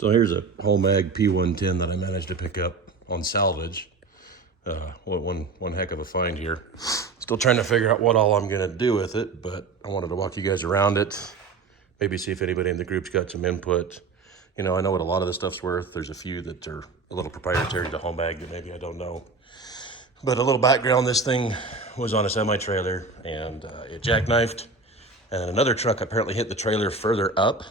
So here's a Homag P110 that I managed to pick up on salvage. One heck of a find here. Still trying to figure out what all I'm gonna do with it, but I wanted to walk you guys around it. Maybe see if anybody in the group's got some input. You know, I know what a lot of this stuff's worth. There's a few that are a little proprietary to Homag that maybe I don't know. But a little background, this thing was on a semi-trailer and it jackknifed, and another truck apparently hit the trailer further up.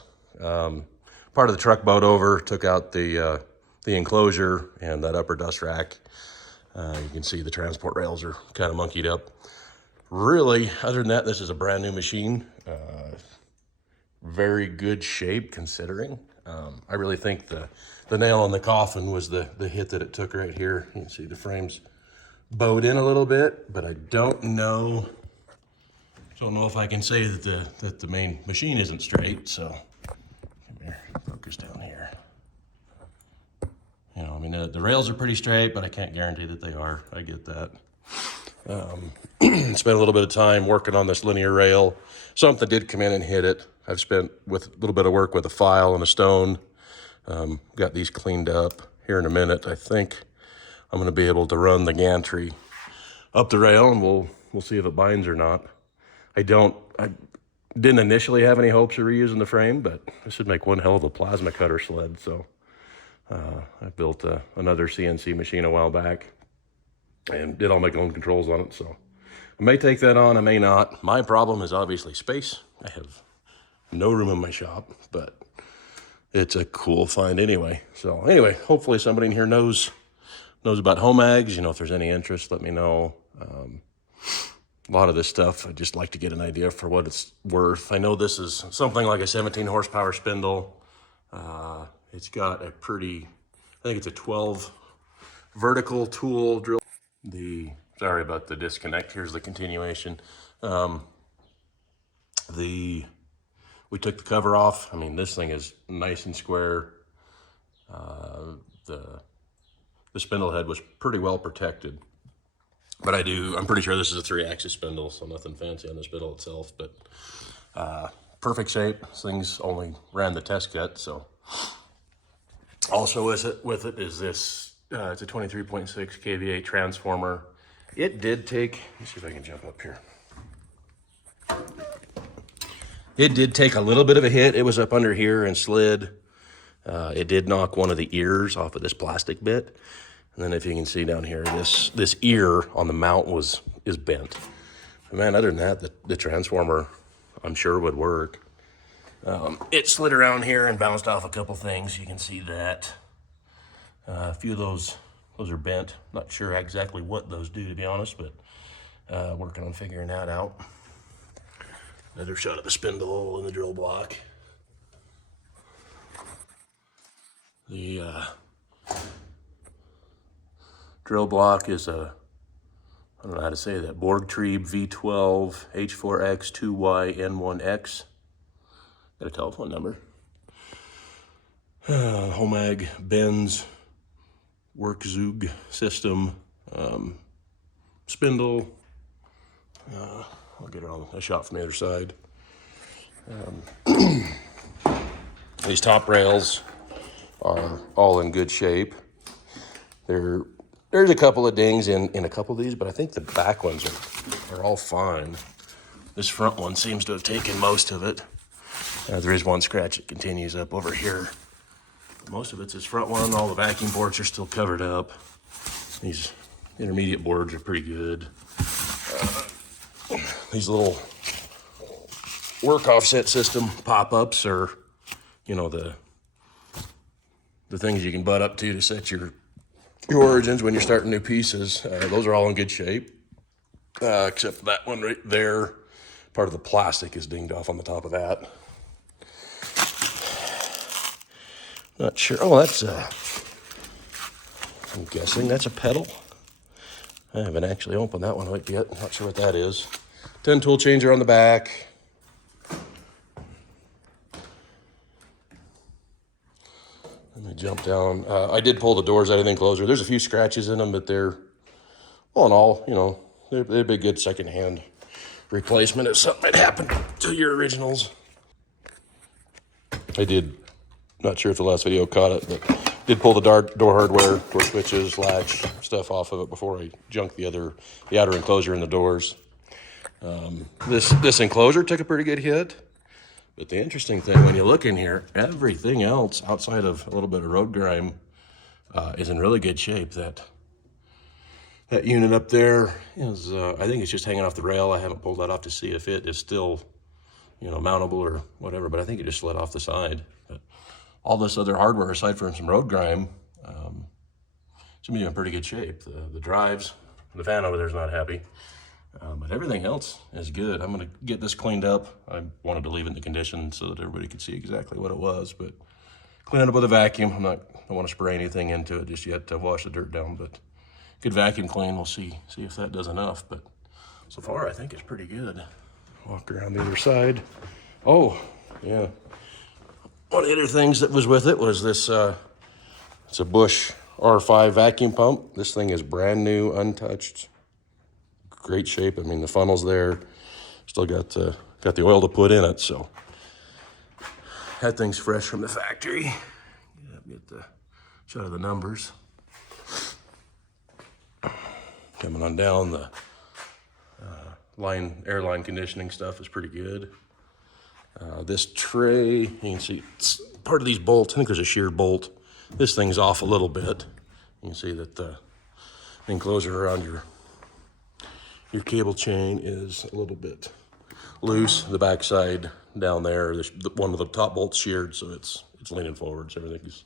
Part of the truck bowed over, took out the enclosure and that upper dust rack. You can see the transport rails are kind of monkeyed up. Really, other than that, this is a brand new machine. Very good shape considering. I really think the nail in the coffin was the hit that it took right here. You can see the frame's bowed in a little bit, but I don't know if I can say that the main machine isn't straight. So come here, focus down here. You know, I mean, the rails are pretty straight, but I can't guarantee that they are. I get that. Spent a little bit of time working on this linear rail. Something did come in and hit it. I've spent with a little bit of work with a file and a stone. Got these cleaned up. Here in a minute, I think I'm going to be able to run the gantry up the rail, and we'll see if it binds or not. I didn't initially have any hopes of reusing the frame, but this would make one hell of a plasma cutter sled. So I built another CNC machine a while back and did all my own controls on it. So I may take that on, I may not. My problem is obviously space. I have no room in my shop, but it's a cool find anyway. So anyway, hopefully somebody in here knows about Homags. You know, if there's any interest, let me know. A lot of this stuff, I just like to get an idea for what it's worth. I know this is something like a 17 horsepower spindle. It's got a pretty, I think it's a 12 vertical tool drill. Sorry about the disconnect. Here's the continuation. We took the cover off. I mean, this thing is nice and square. The spindle head was pretty well protected. But I'm pretty sure this is a 3-axis spindle, so nothing fancy on the spindle itself, but perfect shape. This thing's only ran the test cut, so. Also with it is this, it's a 23.6 kVA transformer. It did take, let me see if I can jump up here. It did take a little bit of a hit. It was up under here and slid. It did knock one of the ears off of this plastic bit. And then if you can see down here, this ear on the mount is bent. But man, other than that, the transformer, I'm sure would work. It slid around here and bounced off a couple things. You can see that. A few of those are bent. Not sure exactly what those do, to be honest, but working on figuring that out. Another shot of the spindle and the drill block. The drill block is I don't know how to say that, Borgtrieb V12 H4X 2Y N1X. Got a telephone number. Homag Benz Workzug system. Spindle. I'll get it on a shot from the other side. These top rails are all in good shape. There's a couple of dings in a couple of these, but I think the back ones are all fine. This front one seems to have taken most of it. There is one scratch that continues up over here. Most of it's this front one. All the backing boards are still covered up. These intermediate boards are pretty good. These little work offset system pop-ups are, you know, the things you can butt up to set your origins when you're starting new pieces. Those are all in good shape, except for that one right there. Part of the plastic is dinged off on the top of that. Not sure. Oh, I'm guessing that's a pedal. I haven't actually opened that one up yet. Not sure what that is. 10 tool changer on the back. Let me jump down. I did pull the doors out of the enclosure. There's a few scratches in them, but they're, all in all, you know, they'd be a good secondhand replacement if something had happened to your originals. I did Not sure if the last video caught it, but did pull the door hardware, door switches, latch, stuff off of it before I junked the outer enclosure in the doors. This enclosure took a pretty good hit. But the interesting thing, when you look in here, everything else outside of a little bit of road grime is in really good shape. That unit up there is, I think it's just hanging off the rail. I haven't pulled that off to see if it is still, mountable or whatever, but I think it just slid off the side. But all this other hardware, aside from some road grime, should be in pretty good shape. The drives, the fan over there is not happy. But everything else is good. I'm going to get this cleaned up. I wanted to leave it in the condition so that everybody could see exactly what it was, but clean it up with a vacuum. I don't want to spray anything into it just yet to wash the dirt down, but good vacuum clean. We'll see if that does enough, but so far I think it's pretty good. Walk around the other side. Oh, yeah. One of the other things that was with it was this, it's a Bush R5 vacuum pump. This thing is brand new, untouched. Great shape. I mean, the funnel's there. Still got the oil to put in it, so that thing's fresh from the factory. Get the shot of the numbers. Coming on down, the airline conditioning stuff is pretty good. This tray, you can see it's part of these bolts. I think there's a shear bolt. This thing's off a little bit. You can see that the enclosure around your cable chain is a little bit loose. The backside down there, one of the top bolts sheared, so it's leaning forward, so everything's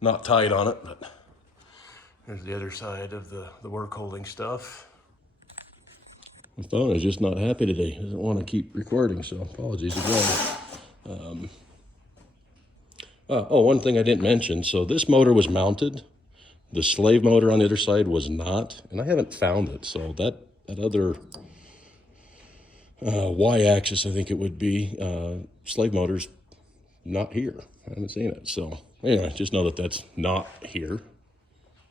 not tight on it, but there's the other side of the work holding stuff. My phone is just not happy today. It doesn't want to keep recording, so apologies again. One thing I didn't mention. So this motor was mounted. The slave motor on the other side was not, and I haven't found it. So that other Y-axis, I think it would be, slave motor's not here. I haven't seen it. So anyway, just know that that's not here.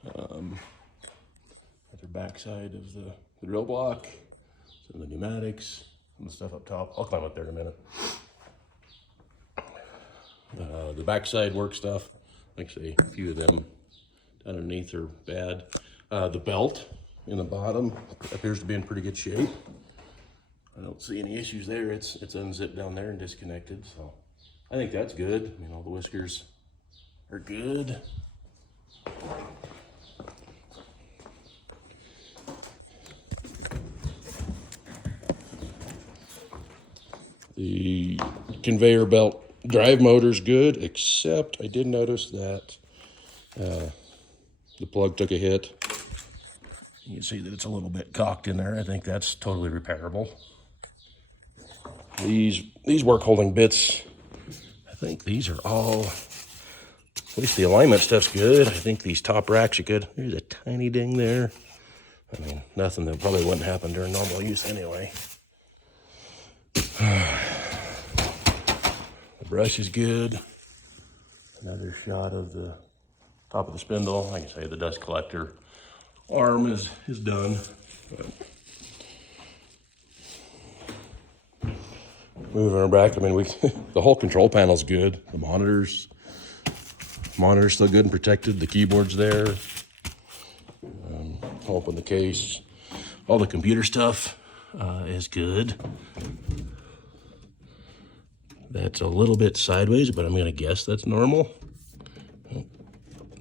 At the backside of the drill block, some of the pneumatics, some of the stuff up top. I'll climb up there in a minute. The backside work stuff, like I say, a few of them underneath are bad. The belt in the bottom appears to be in pretty good shape. I don't see any issues there. It's unzipped down there and disconnected, so I think that's good. I mean, all the whiskers are good. The conveyor belt drive motor's good, except I did notice that the plug took a hit. You can see that it's a little bit cocked in there. I think that's totally repairable. These work holding bits, I think these are all, at least the alignment stuff's good. I think these top racks are good. There's a tiny ding there. I mean, nothing that probably wouldn't happen during normal use anyway. The brush is good. Another shot of the top of the spindle. Like I say, the dust collector arm is done. But moving her back, I mean, the whole control panel's good. The monitor's still good and protected. The keyboard's there. Open the case. All the computer stuff is good. That's a little bit sideways, but I'm going to guess that's normal.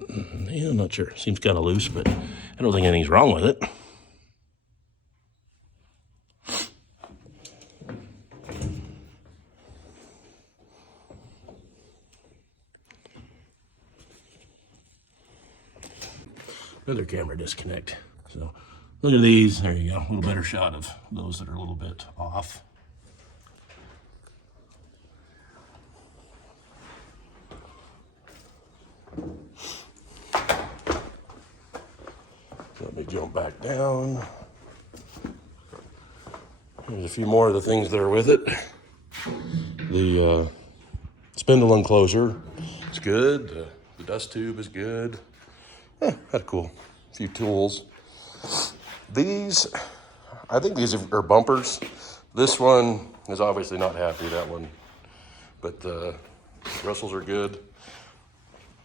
Yeah, I'm not sure. Seems kind of loose, but I don't think anything's wrong with it. Another camera disconnect. So look at these. There you go. A little better shot of those that are a little bit off. Let me jump back down. There's a few more of the things that are with it. The spindle enclosure is good. The dust tube is good. Had a cool few tools. These, I think these are bumpers. This one is obviously not happy, that one. But the bristles are good.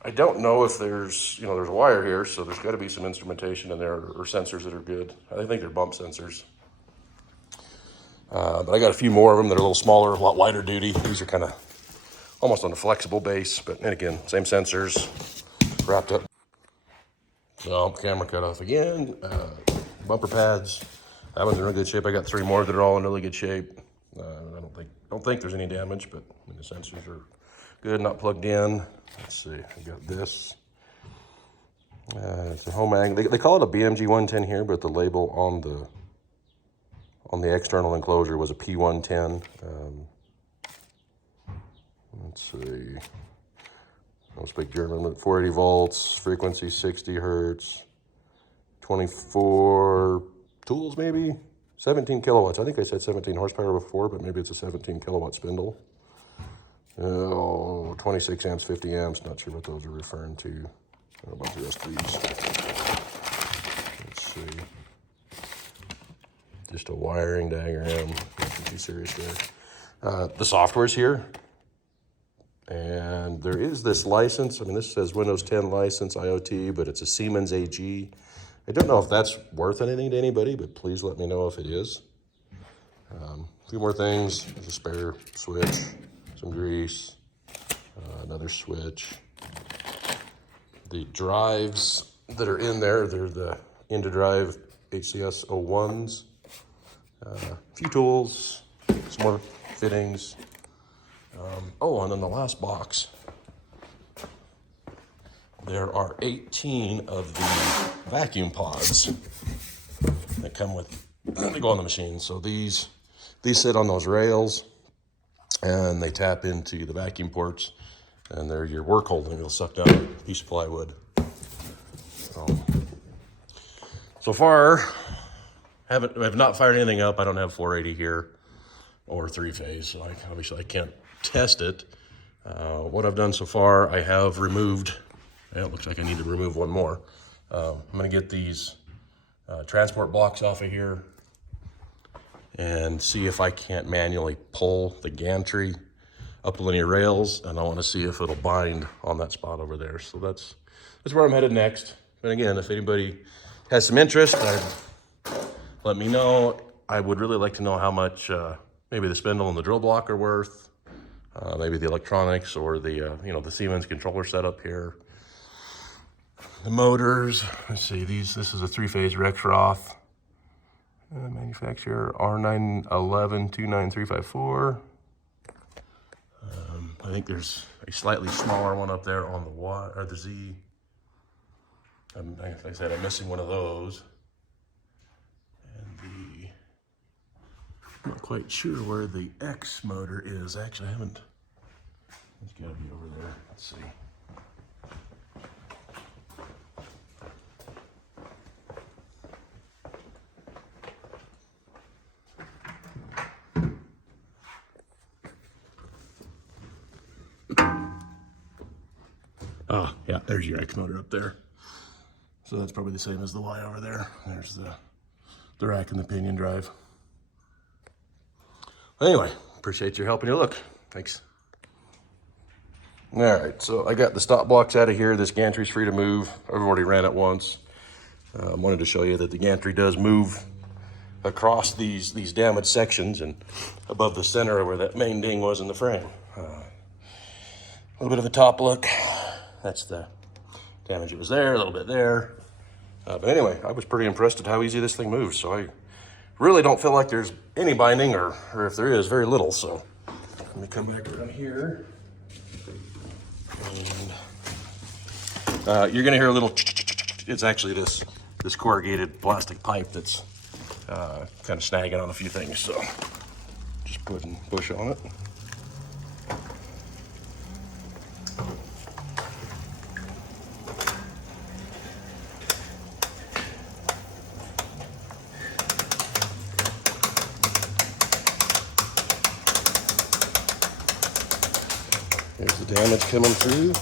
I don't know if there's, there's a wire here, so there's got to be some instrumentation in there or sensors that are good. I think they're bump sensors. But I got a few more of them that are a little smaller, a lot wider duty. These are kind of almost on a flexible base, but and again, same sensors wrapped up. So camera cut off again. Bumper pads. That one's in real good shape. I got 3 more that are all in really good shape. I don't think there's any damage, but the sensors are good, not plugged in. Let's see, I got this. It's a Homag. They call it a BMG 110 here, but the label on the external enclosure was a P110. Let's see. I'll speak German. 480 volts, frequency 60 hertz, 24 tools maybe, 17 kilowatts. I think I said 17 horsepower before, but maybe it's a 17 kilowatt spindle. 26 amps, 50 amps. Not sure what those are referring to. I don't know about the rest of these. Let's see. Just a wiring diagram. Nothing too serious there. The software's here. And there is this license. I mean, this says Windows 10 license, IoT, but it's a Siemens AG. I don't know if that's worth anything to anybody, but please let me know if it is. A few more things. There's a spare switch, some grease, another switch. The drives that are in there, they're the InduDrive HCS 01s. A few tools, some more fittings. And then the last box, there are 18 of the vacuum pods that come with, they go on the machine. So these sit on those rails and they tap into the vacuum ports, and they're your work holding. It'll suck down a piece of plywood. So far, I've not fired anything up. I don't have 480 here or 3-phase, so obviously I can't test it. What I've done so far, I have removed, it looks like I need to remove one more. I'm gonna get these transport blocks off of here and see if I can't manually pull the gantry up linear rails, and I wanna see if it'll bind on that spot over there. So that's where I'm headed next. And again, if anybody has some interest, let me know. I would really like to know how much maybe the spindle and the drill block are worth. Maybe the electronics or the the Siemens controller setup here. The motors, let's see, this is a 3-phase Rexroth. Manufacturer R91129354. I think there's a slightly smaller one up there on the Y or the Z. Like I said, I'm missing one of those. And I'm not quite sure where the X motor is. Actually, I haven't. It's got to be over there. Let's see. Oh, yeah, there's your X motor up there. So that's probably the same as the Y over there. There's the rack and the pinion drive. Anyway, appreciate your help and your look. Thanks. All right, so I got the stop blocks out of here. This gantry's free to move. I've already ran it once. I wanted to show you that the gantry does move across these damaged sections and above the center where that main ding was in the frame. A little bit of a top look. That's the damage that was there, a little bit there. But anyway, I was pretty impressed at how easy this thing moves. So I really don't feel like there's any binding, or if there is, very little. So let me come back around here. And you're gonna hear a little, it's actually this corrugated plastic pipe that's kind of snagging on a few things. So just putting bush on it. Here's the damage coming through.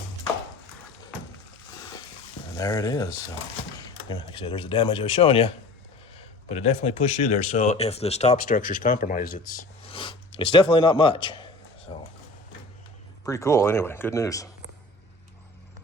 And there it is. So, like I said, there's the damage I was showing you, but it definitely pushed through there. So if this top structure is compromised, it's definitely not much. So pretty cool. Anyway, good news.